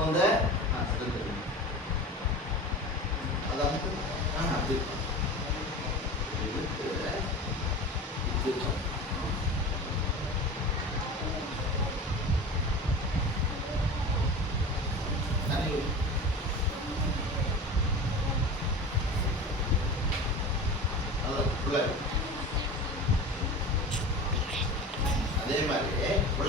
வந்து அதான் அப்படி இழுத்து அதே மாதிரி அதே மாதிரி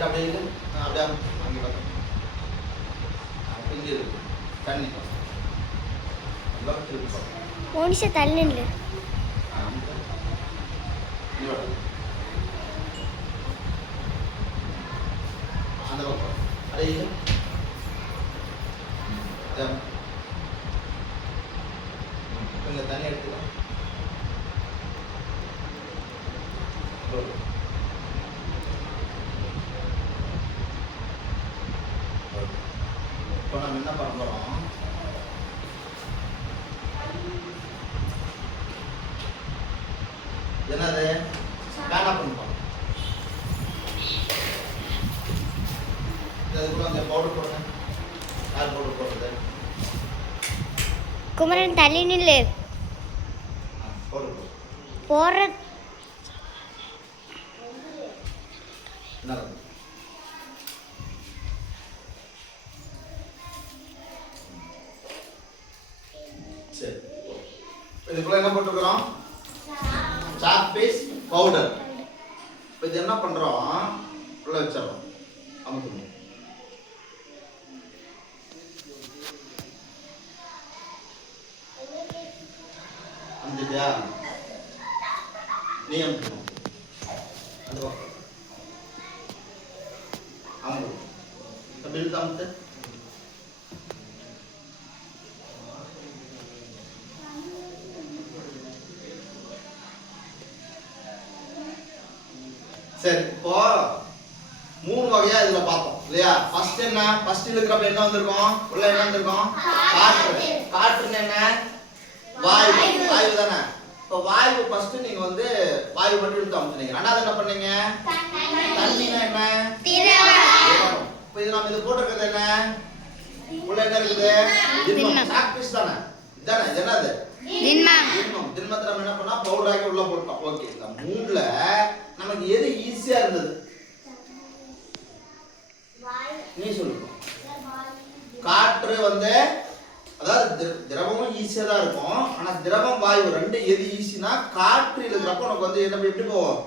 அப்படியே அப்படியே அங்கே பார்த்தோம் இங்கே இருக்கு தண்ணி மோனிஷா தள்ளி இல்லை அந்த பக்கம் அப்படியே கொஞ்சம் தண்ணி எடுத்துக்கலாம் இப்போ நம்ம என்ன பண்ண போகிறோம் என்னது பேனா பண்ணுறோம் அதுக்குள்ள அந்த பவுடர் போடுங்க யார் பவுடர் போடுறது குமரன் தள்ளி நில்லு பவுடர் போடுற சரி இதுக்குள்ள என்ன போட்டுக்கிறோம் சாக் பீஸ் பவுடர் இப்போ இது என்ன பண்ணுறோம் உள்ள வச்சிடறோம் அமுக்கணும் அமுக்கிட்டியா நீ அமுக்கணும் அந்த பக்கம் அமுக்கு அப்படி இழுத்து அமுத்து சரி இப்போ 3 வகையா இதுல பார்த்தோம் இல்லையா ஃபர்ஸ்ட் என்ன ஃபர்ஸ்ட் இழுக்கிறப்ப என்ன வந்திருக்கும் உள்ள என்ன வந்திருக்கும் காற்று காற்றுன்னு என்ன வாயு வாயு தானே இப்போ வாயு ஃபர்ஸ்ட் நீங்க வந்து வாயு மட்டும் இழுத்து அமுத்துனீங்க ரெண்டாவது என்ன பண்ணீங்க தண்ணினா என்ன திரவம் இப்போ இது நம்ம இது போட்டுக்கிறது என்ன உள்ள என்ன இருக்குது திண்மம் சாக் பீஸ் தானே இதானே இது என்னது திண்மத்தை நம்ம என்ன பண்ணா பவுடர் ஆக்கி உள்ள போட்டோம் ஓகே இந்த மூணுல நமக்கு எது ஈஸியா இருந்தது நீ சொல்லுங்க காற்று வந்து அதாவது திரவமும் ஈஸியா தான் இருக்கும் ஆனா திரவம் வாயு ரெண்டு எது ஈஸினா காற்று இழுக்கிறப்ப நமக்கு வந்து என்ன எப்படி போவோம்